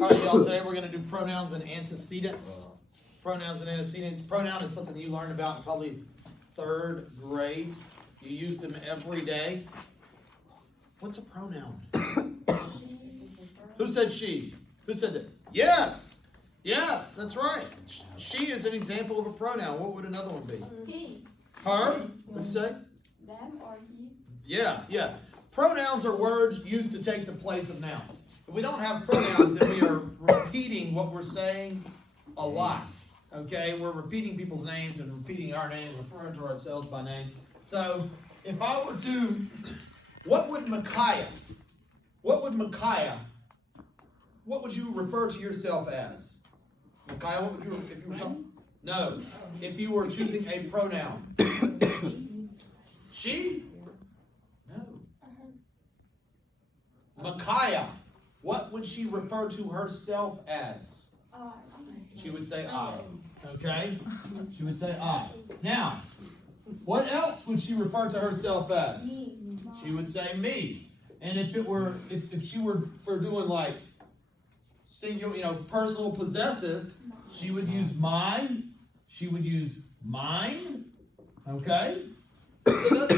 All right, y'all, today we're going to do pronouns and antecedents. Pronouns and antecedents. Pronoun is something you learned about in probably 3rd grade. You use them every day. What's a pronoun? Who said she? Who said that? Yes! Yes, that's right. She is an example of a pronoun. What would another one be? He. Her? What'd you say? Them or he. Yeah. Pronouns are words used to take the place of nouns. If we don't have pronouns, then we are repeating what we're saying a lot. Okay? We're repeating people's names and repeating our names, referring to ourselves by name. So, if I were to, what would you refer to yourself as? Micaiah, what would you, if you were talking? No. If you were choosing a pronoun. She? No. Micaiah, what would she refer to herself as? She would say I. Okay? She would say I. Now, what else would she refer to herself as? Me. She would say me. And if she were doing like singular, personal possessive, she would use my. She would use mine. Okay? So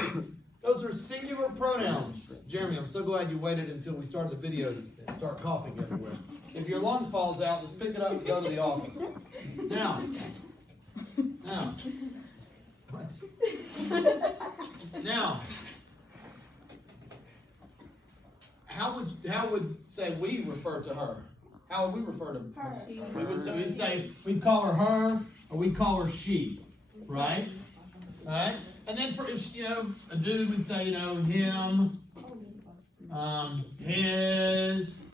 those are singular pronouns. Jeremy, I'm so glad you waited until we started the video to start coughing everywhere. If your lung falls out, just pick it up and go to the office. Now. What? Now, how would say we refer to her? How would we refer to her? We'd call her or we'd call her she, right? Right? And then for a dude, we'd say him, his.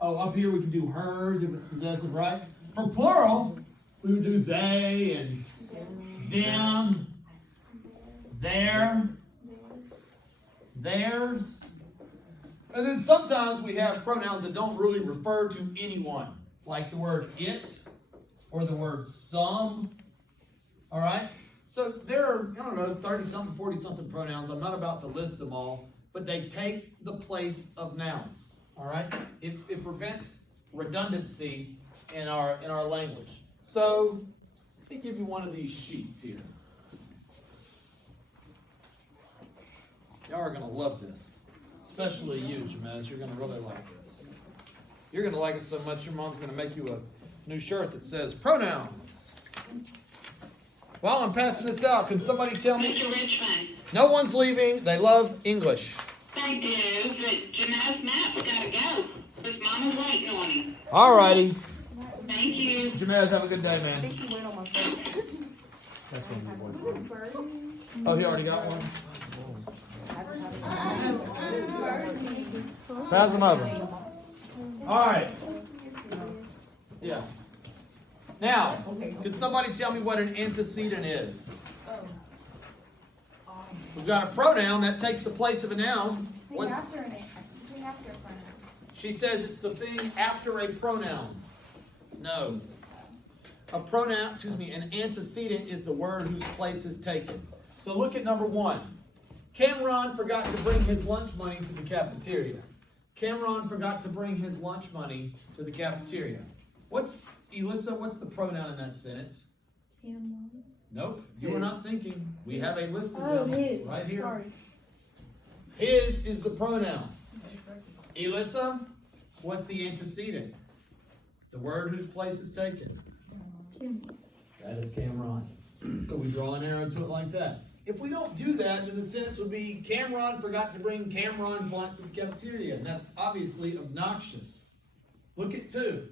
Oh, up here we can do hers if it's possessive, right? For plural, we would do they and them, their, theirs. And then sometimes we have pronouns that don't really refer to anyone, like the word it or the word some. All right? So there are, 30-something, 40-something pronouns. I'm not about to list them all, but they take the place of nouns. All right? It prevents redundancy in our language. So let me give you one of these sheets here. Y'all are going to love this. Especially you, Jamez. You're going to really like this. You're going to like it so much, your mom's going to make you a new shirt that says pronouns. While I'm passing this out, can somebody tell me? Mr. Richmond. No one's leaving. They love English. They do, but Jamez Matt's got to go. His mama's waiting on him. All righty. Thank you. Jamez, have a good day, man. Oh, he already got one? Pass them over. All right. Yeah. Now, can somebody tell me what an antecedent is? We've got a pronoun that takes the place of a noun. She says it's the thing after a pronoun. No. An antecedent is the word whose place is taken. So look at number 1. Cameron forgot to bring his lunch money to the cafeteria. Cameron forgot to bring his lunch money to the cafeteria. Elissa, what's the pronoun in that sentence? Cameron. Nope, you were not thinking. We have a list of them his. right here. Sorry. His is the pronoun. Elissa, what's the antecedent? The word whose place is taken. That is Cameron. So we draw an arrow to it like that. If we don't do that, then the sentence would be Cameron forgot to bring Cameron's lunch to the cafeteria. And that's obviously obnoxious. Look at 2.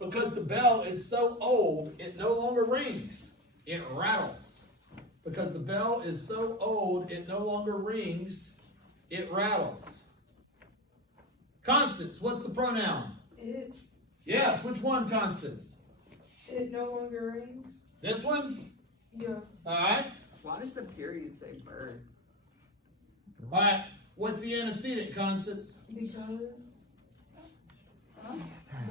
Because the bell is so old, it no longer rings. It rattles. Because the bell is so old, it no longer rings. It rattles. Constance, what's the pronoun? It. Yes, which one, Constance? It no longer rings. This one? Yeah. All right. Why does the period say bird? All right. What's the antecedent, Constance? Because.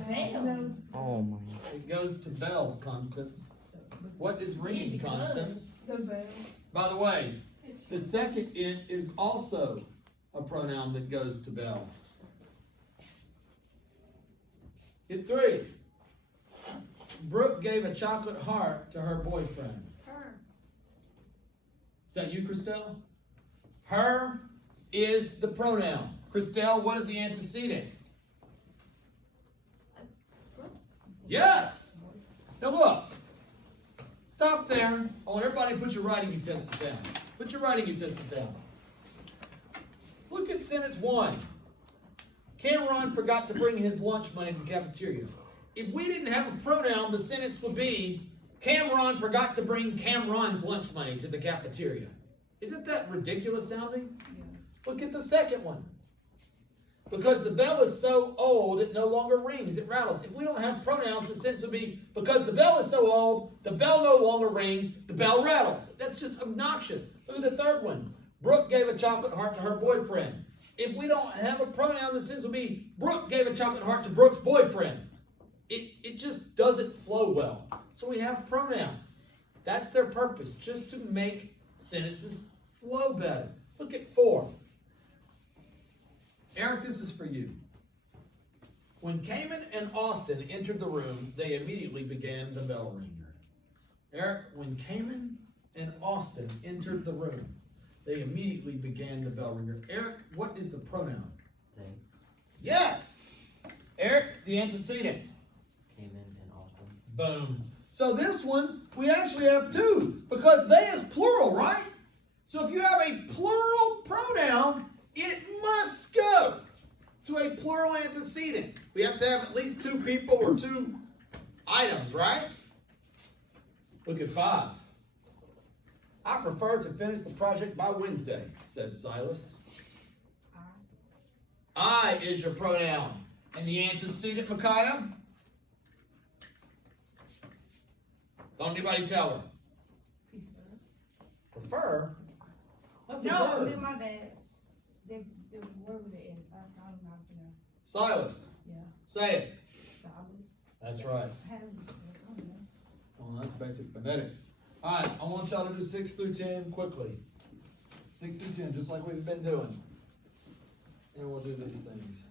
Damn. Oh my. It goes to bell, Constance. What is ringing, Constance? The bell. By the way, the second it is also a pronoun that goes to bell. Get 3. Brooke gave a chocolate heart to her boyfriend. Her. Is that you, Christelle? Her is the pronoun. Christelle, what is the antecedent? Yes. Now look. Stop there. I want everybody to put your writing utensils down. Put your writing utensils down. Look at sentence 1. Cameron forgot to bring his lunch money to the cafeteria. If we didn't have a pronoun, the sentence would be, Cameron forgot to bring Cameron's lunch money to the cafeteria. Isn't that ridiculous sounding? Yeah. Look at the second one. Because the bell is so old, it no longer rings, it rattles. If we don't have pronouns, the sentence would be, because the bell is so old, the bell no longer rings, the bell rattles. That's just obnoxious. Look at the third one. Brooke gave a chocolate heart to her boyfriend. If we don't have a pronoun, the sentence would be, Brooke gave a chocolate heart to Brooke's boyfriend. It just doesn't flow well. So we have pronouns. That's their purpose, just to make sentences flow better. Look at 4. Eric, this is for you. When Cayman and Austin entered the room, they immediately began the bell ringer. Eric, when Cayman and Austin entered the room, they immediately began the bell ringer. Eric, what is the pronoun? They. Yes! Eric, the antecedent. Came in and Austin. Boom. So this one, we actually have 2, because they is plural, right? So if you have a plural pronoun, it must go to a plural antecedent. We have to have at least 2 people or 2 items, right? Look at 5. I prefer to finish the project by Wednesday, said Silas. I is your pronoun. And the antecedent, Micaiah? Don't anybody tell her. Prefer? That's a No, verb. my bad. The word it is. I don't know how to pronounce it. Silas. Yeah. Say it. Silas. That's right. I don't know. Well, that's basic phonetics. All right, I want y'all to do 6 through 10 quickly. 6 through 10, just like we've been doing. And we'll do these things.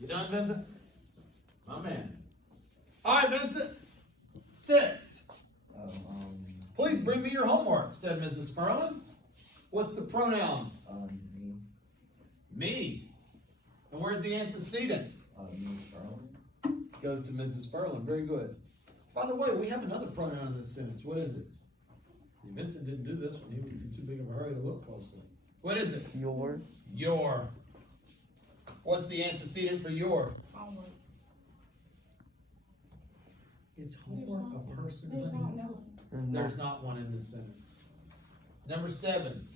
You done, Vincent? My man. All right, Vincent. 6. Please bring me your homework, said Mrs. Sperlin. What's the pronoun? Me. Me. And where's the antecedent? Mrs. Sperlin. Goes to Mrs. Sperlin. Very good. By the way, we have another pronoun in this sentence. What is it? Vincent didn't do this one. He was in too big of a hurry to look closely. What is it? Your. Your. What's the antecedent for your? Homework. Is homework a person? There's honey? not one. There's not one in this sentence. Number 7.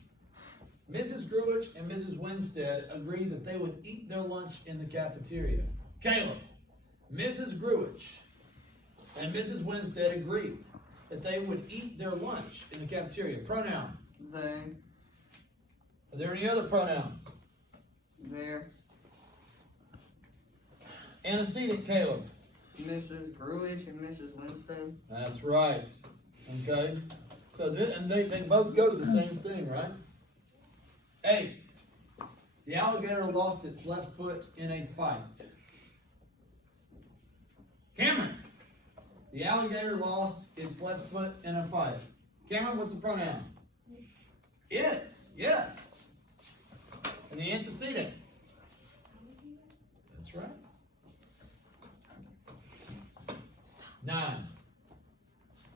Mrs. Gruich and Mrs. Winstead agreed that they would eat their lunch in the cafeteria. Caleb, Mrs. Gruich and Mrs. Winstead agreed that they would eat their lunch in the cafeteria. Pronoun. They. Are there any other pronouns? There. Antecedent, Caleb. Mrs. Gruich and Mrs. Winstead. That's right. Okay. So they both go to the same thing, right? 8. The alligator lost its left foot in a fight. Cameron. The alligator lost its left foot in a fight. Cameron, what's the pronoun? It's. Yes. And the antecedent. That's right. 9.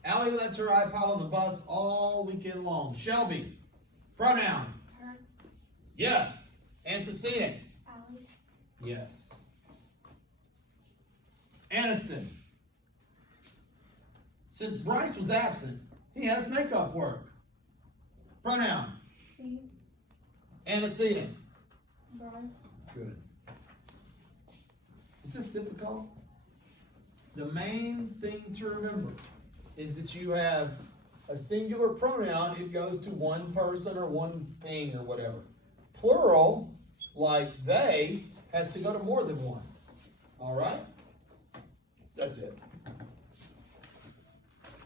Allie left her iPod on the bus all weekend long. Shelby, pronoun. Her. Yes. Antecedent. Allie. Yes. Aniston. Since Bryce was absent, he has makeup work. Pronoun. She. Antecedent. Bryce. Good. Is this difficult? the main thing to remember is that you have a singular pronoun, it goes to one person or one thing or whatever. Plural, like they, has to go to more than one. All right? That's it.